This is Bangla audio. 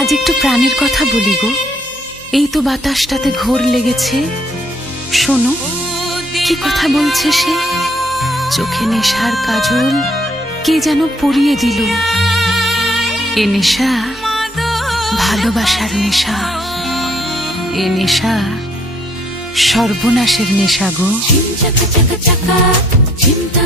আজ একটু প্রাণের কথা বলি গো। এই তো বাতাসটাতে ঘোর লেগেছে, শোনো কি কথা বলছে সে। চোখে নেশার কাজল কে যেন পরিয়ে দিল। এ নেশা ভালোবাসার নেশা, এ নেশা সর্বনাশের নেশা গো। চিন্তা